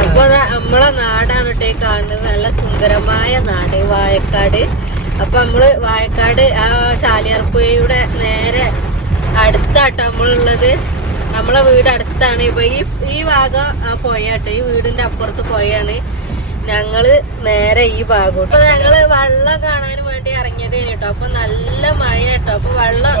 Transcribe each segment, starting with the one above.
അപ്പൊ നമ്മളെ നാടാണ് കേട്ടോ കാണുന്നത്. നല്ല സുന്ദരമായ നാട് വാഴക്കാട്. അപ്പൊ നമ്മള് വാഴക്കാട് ആ ചാലിയാർപ്പുഴയുടെ നേരെ അടുത്താട്ടോ നമ്മളുള്ളത്. നമ്മളെ വീട് അടുത്താണ്. ഇപ്പൊ ഈ ഭാഗം പുഴ കേട്ടോ, ഈ വീടിന്റെ അപ്പുറത്ത് പുഴയാണ്. ഞങ്ങള് നേരെ ഈ ഭാഗം. അപ്പൊ ഞങ്ങള് വെള്ളം കാണാൻ വേണ്ടി ഇറങ്ങിയതേന് കേട്ടോ. അപ്പൊ നല്ല മഴ കേട്ടോ. അപ്പൊ വെള്ളം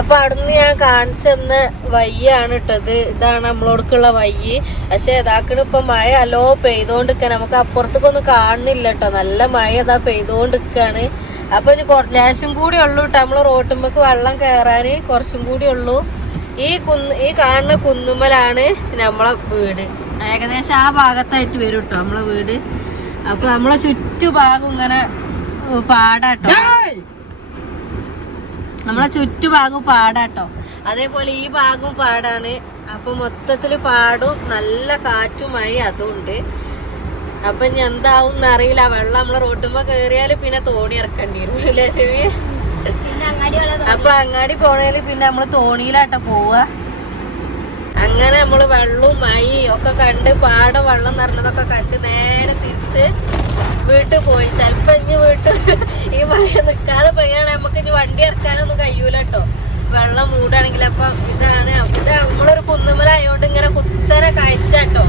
അപ്പൊ അവിടുന്ന് ഞാൻ കാണിച്ചെന്ന വയ്യാണ് ഇട്ടത്. ഇതാണ് നമ്മളോടക്കുള്ള വയ്യ്. പക്ഷെ ഇതാക്കണ ഇപ്പൊ മഴ അല്ലോ പെയ്തോണ്ടിരിക്കാണ്. നമുക്ക് അപ്പുറത്തേക്കൊന്നും കാണുന്നില്ല കേട്ടോ. നല്ല മഴ ഇതാ പെയ്തോണ്ടിരിക്കാണ്. അപ്പൊ ഇനി ലേശം കൂടി ഉള്ളൂ കേട്ടോ നമ്മള് റോട്ടുമ്പക്ക് വെള്ളം കയറാന്. കുറച്ചും കൂടി ഉള്ളൂ. ഈ കാണുന്ന കുന്നുമ്മലാണ് നമ്മളെ വീട്. ഏകദേശം ആ ഭാഗത്തായിട്ട് വരും കേട്ടോ നമ്മളെ വീട്. അപ്പൊ നമ്മളെ ചുറ്റുഭാഗം ഇങ്ങനെ പാടാട്ടോ. നമ്മളെ ചുറ്റുഭാഗവും പാടാട്ടോ. അതേപോലെ ഈ ഭാഗവും പാടാണ്. അപ്പൊ മൊത്തത്തില് പാടും. നല്ല കാറ്റും മഴ അതുണ്ട്. അപ്പൊ ഇനി എന്താവും അറിയില്ല. വെള്ളം നമ്മളെ റോട്ടുമ്പോ കേറിയാല് പിന്നെ തോണി ഇറക്കേണ്ടി വരും അല്ലേ ശരി. അപ്പൊ അങ്ങാടി പോണേല് പിന്നെ നമ്മള് തോണിയിലാട്ടോ പോവാ. അങ്ങനെ നമ്മള് വെള്ളവും മഴയും ഒക്കെ കണ്ട് പാടം വെള്ളം നിറഞ്ഞതൊക്കെ കണ്ട് നേരെ തിരിച്ച് വീട്ടിൽ പോയി. ചെലപ്പോ ഇനി വീട്ടിൽ ഈ മഴ നിൽക്കാതെ പെയ്യാണെങ്കിൽ നമുക്ക് ഇനി വണ്ടി ഇറക്കാനൊന്നും കഴിയൂല കേട്ടോ, വെള്ളം മൂടാണെങ്കിൽ. അപ്പൊ ഇതാണ് ഇത് നമ്മളൊരു കുന്നുമ്മലായോണ്ട് ഇങ്ങനെ കുത്തനെ കയറ്റാട്ടോ.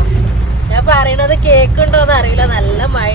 ഞാൻ പറയണത് കേക്കുണ്ടോന്ന് അറിയില്ല. നല്ല മഴ.